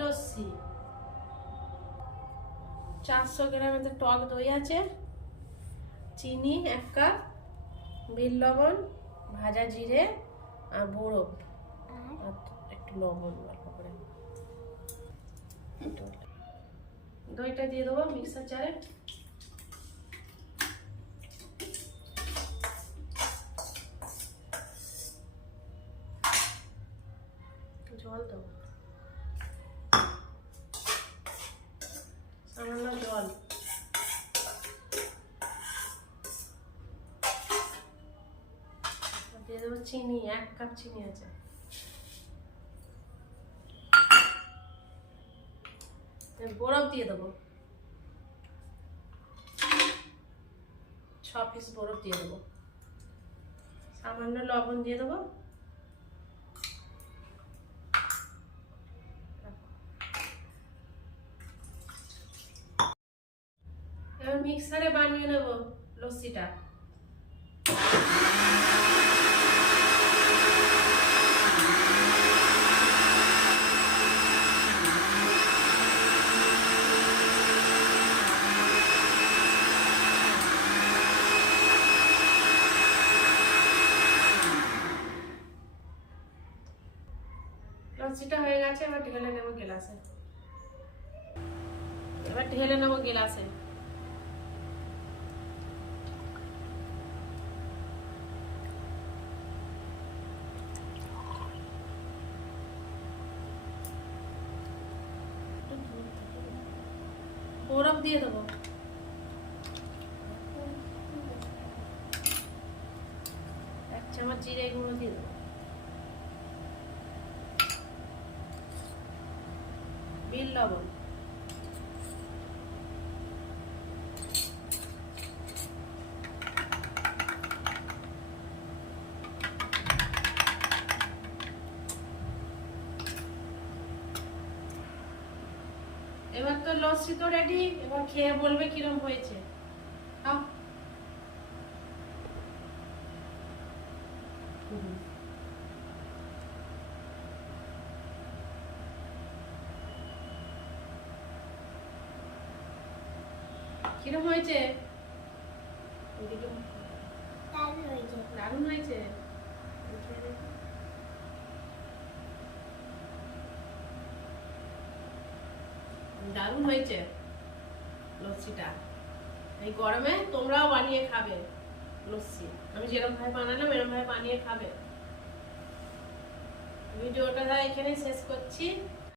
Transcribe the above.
লস্যি। চারশো গ্রামের টক দই আছে, চিনি এক কাপ বিল লবণ, ভাজা জিরে আর বরফ একটু লবণ করে। দইটা দিয়ে দেবো মিক্সার জারে। জল দেবো। দিয়ে দেবো চিনি, এক কাপ চিনি আছে। বরফ দিয়ে দেবো। ছ পিস বরফ দিয়ে দেবো। সামান্য লবণ দিয়ে দেবো। এবার মিক্সারে বানিয়ে নেব লস্যিটা। লস্যিটা হয়ে গেছে, এবার ঢেলে নেব গেলাসে এবার ঢেলে নেব গেলাসে বরফ দিয়ে দেবো। এক চামচ জিরে গুঁড়ো দিয়ে দেবো বিল লবণ। এবার তো লস্যি তো রেডি এবার খেয়ে বলবে কিরম হয়েছে। খাও। কিরম হয়েছে? দারুণ হয়েছে। দারুণ হয়েছে লস্যিটা। এই গরমে তোমরাও বানিয়ে খাবে লস্যি। আমি যেরকম ভাবে বানালাম এরকম ভাবে বানিয়ে খাবে। ভিডিওটা এখানে শেষ করছি।